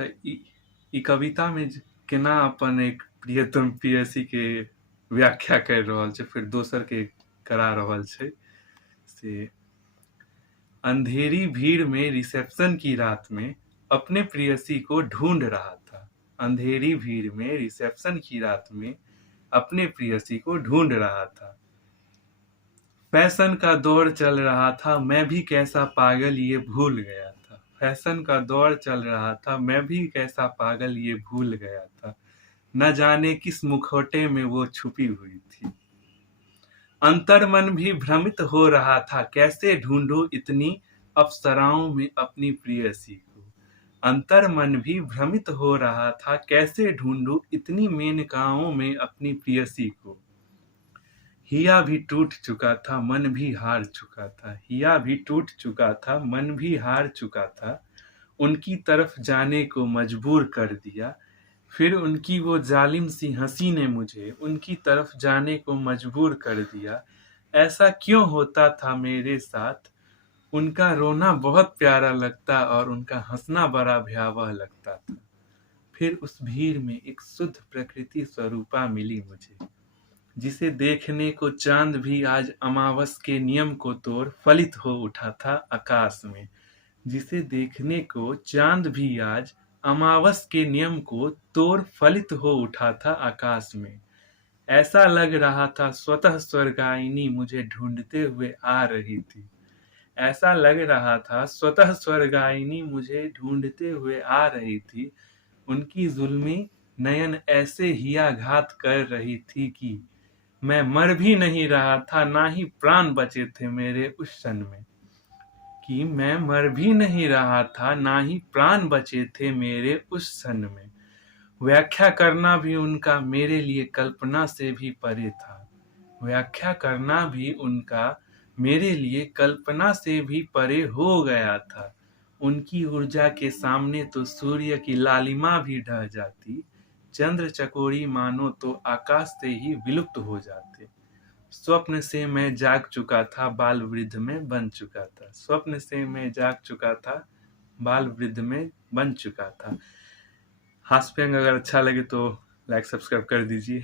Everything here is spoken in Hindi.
त ई कविता में केना अपन एक प्रियतम प्रेयसी के व्याख्या कर रहल छै, फिर दोसर के करा रहल छै से। अंधेरी भीड़ में रिसेप्शन की रात में अपने प्रेयसी को ढूंढ रहा था। अंधेरी भीड़ में रिसेप्शन की रात में अपने प्रेयसी को ढूंढ रहा था। फैशन का दौर चल रहा था, मैं भी कैसा पागल ये भूल गया था। फैशन का दौर चल रहा था, मैं भी कैसा पागल ये भूल गया था। न जाने किस मुखौटे में वो छुपी हुई थी। अंतर्मन भी भ्रमित हो रहा था, कैसे ढूंढूं इतनी अप्सराओं में अपनी प्रेयसी को। अंतर्मन भी भ्रमित हो रहा था, कैसे ढूंढूं इतनी मेनकाओं में अपनी प्रेयसी को। हिया भी टूट चुका था, मन भी हार चुका था। हिया भी टूट चुका था, मन भी हार चुका था। उनकी तरफ जाने को मजबूर कर दिया। फिर उनकी वो जालिम सी हंसी ने मुझे उनकी तरफ जाने को मजबूर कर दिया। ऐसा क्यों होता था मेरे साथ? उनका रोना बहुत प्यारा लगता और उनका हंसना बड़ा भयावह लगता था। फिर उस भीड़ में एक शुद्ध प्रकृति स्वरूपा मिली मुझे, जिसे देखने को चांद भी आज अमावस के नियम को तोड़ फलित हो उठा था आकाश में। जिसे देखने को चांद भी आज अमावस के नियम को तोड़ फलित हो उठा था आकाश में। ऐसा लग रहा था स्वतः स्वर्गायिनी मुझे ढूंढते हुए आ रही थी। ऐसा लग रहा था स्वतः स्वर्गायिनी मुझे ढूंढते हुए आ रही थी। उनकी जुल्मी नयन ऐसे हिया घात कर रही थी कि मैं मर भी नहीं रहा था, ना ही प्राण बचे थे मेरे उस क्षण में। कि मैं मर भी नहीं रहा था, ना ही प्राण बचे थे मेरे उस क्षण में। व्याख्या करना भी उनका मेरे लिए कल्पना से भी परे था। व्याख्या करना भी उनका मेरे लिए कल्पना से भी परे हो गया था। उनकी ऊर्जा के सामने तो सूर्य की लालिमा भी ढह जाती। चंद्र चकोरी मानो तो आकाश से ही विलुप्त हो जाते। स्वप्न से मैं जाग चुका था, बाल वृद्ध में बन चुका था। स्वप्न से मैं जाग चुका था, बाल वृद्ध में बन चुका था। हास्य व्यंग अगर अच्छा लगे तो लाइक सब्सक्राइब कर दीजिए।